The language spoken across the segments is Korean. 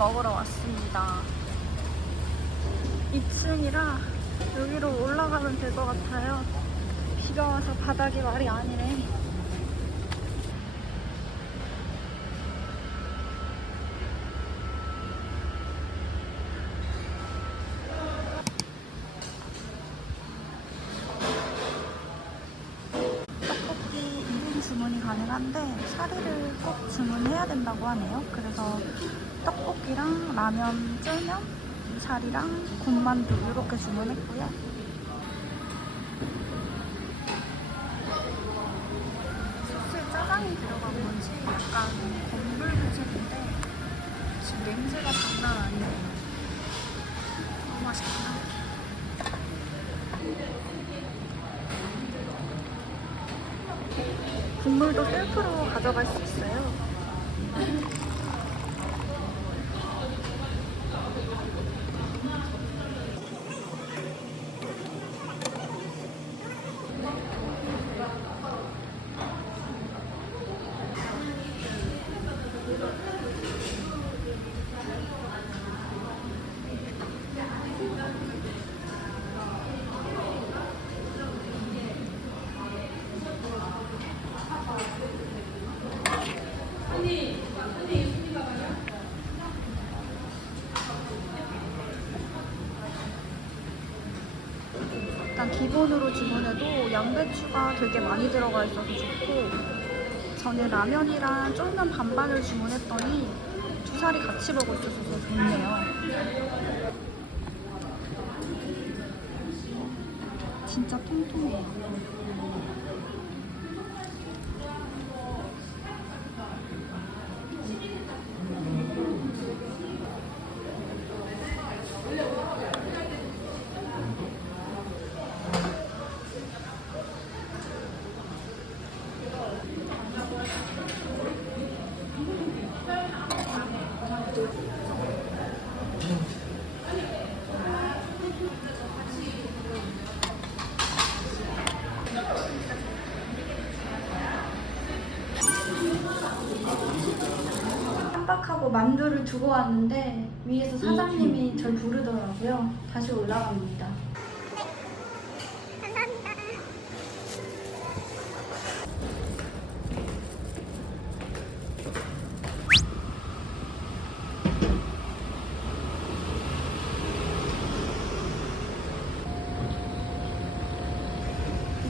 먹으러 왔습니다. 2층이라 여기로 올라가면 될 것 같아요. 비가 와서 바닥이 말이 아니네. 떡볶이 2인 주문이 가능한데 사리를 꼭 주문해야 된다고 하네요. 그래서 떡볶이랑 라면, 쫄면, 사리랑 군만두 이렇게 주문했고요. 소스에 짜장이 들어간 건지 약간 건불무색인데 지금 냄새가 장난 아니에요. 너무 맛있구나. 국물도 셀프로 가져갈 수 있어요. 일단 기본으로 주문해도 양배추가 되게 많이 들어가 있어서 좋고, 저는 라면이랑 쫄면 반반을 주문했더니 두 살이 같이 먹을 수 있어서 좋네요. 진짜 통통해요. 깜빡하고 만두를 두고 왔는데 위에서 사장님이 절 부르더라고요. 다시 올라갑니다. 감사합니다.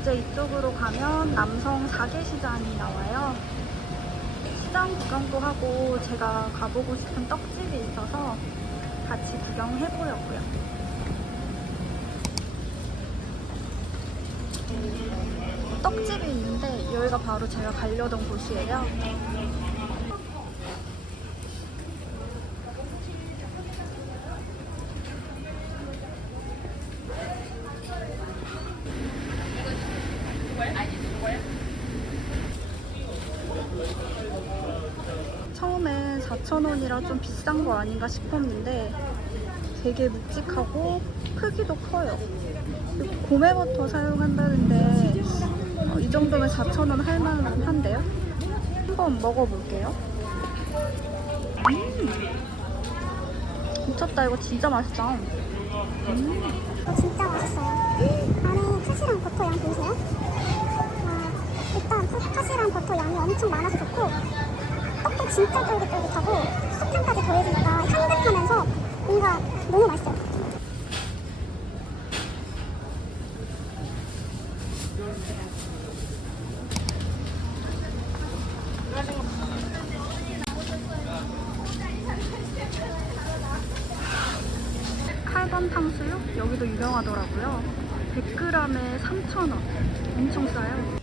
이제 이쪽으로 가면 남성 4개 시장이 나와요. 시장 구경도 하고 제가 가보고 싶은 떡집이 있어서 같이 구경해보려고요. 떡집이 있는데 여기가 바로 제가 가려던 곳이에요. 처음엔 4,000원이라 좀 비싼 거 아닌가 싶었는데 되게 묵직하고 크기도 커요. 고메버터 사용한다는데 이 정도면 4,000원 할만한데요? 한번 먹어볼게요. 미쳤다. 이거 진짜 맛있다. 이거 진짜 맛있어요. 안에 팥이랑 버터 양 보이세요? 일단 팥이랑 버터 양이 엄청 많아서 좋고, 떡도 진짜 쫄깃쫄깃하고 숙향까지 더해지니까 향긋하면서 뭔가 너무 맛있어요. 칼번 탕수육? 여기도 유명하더라고요. 100g에 3,000원. 엄청 싸요.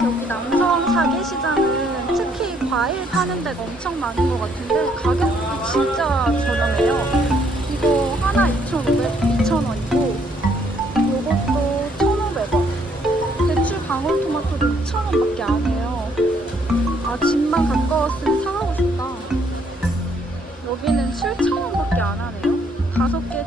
여기 남성 사계시장은 특히 과일 파는 데가 엄청 많은 것 같은데 가격이 진짜 저렴해요. 이거 하나 2,500, 2,000원이고 요것도 1,500원. 대추 방울토마토도 2,000원밖에 안 해요. 아, 집만 가까웠으면 사가고 싶다. 여기는 7,000원밖에 안 하네요. 5개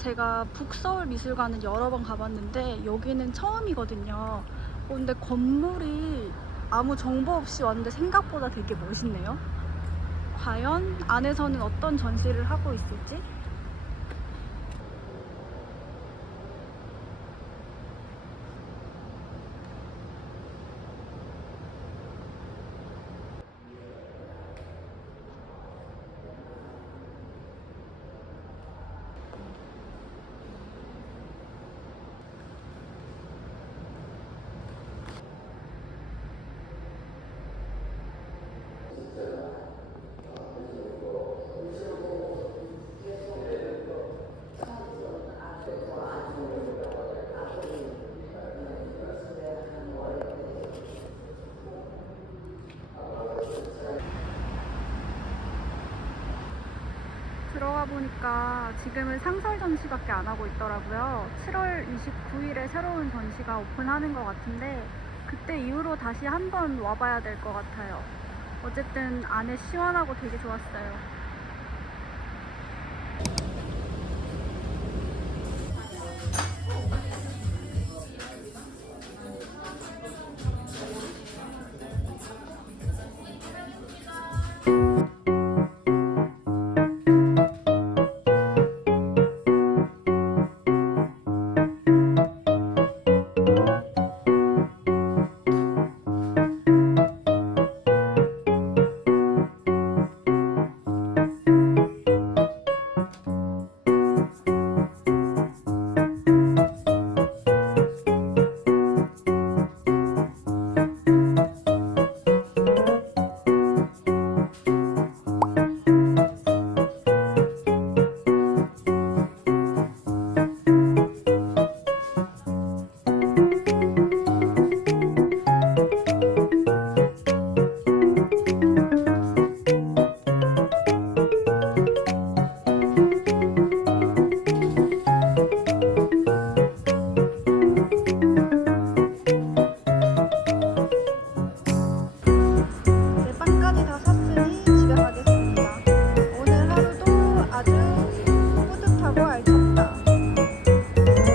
제가 북서울 미술관은 여러 번 가봤는데 여기는 처음이거든요. 근데 건물이 아무 정보 없이 왔는데 생각보다 되게 멋있네요. 과연 안에서는 어떤 전시를 하고 있을지? 들어가 보니까 지금은 상설 전시밖에 안 하고 있더라고요. 7월 29일에 새로운 전시가 오픈하는 것 같은데 그때 이후로 다시 한번 와봐야 될 것 같아요. 어쨌든 안에 시원하고 되게 좋았어요.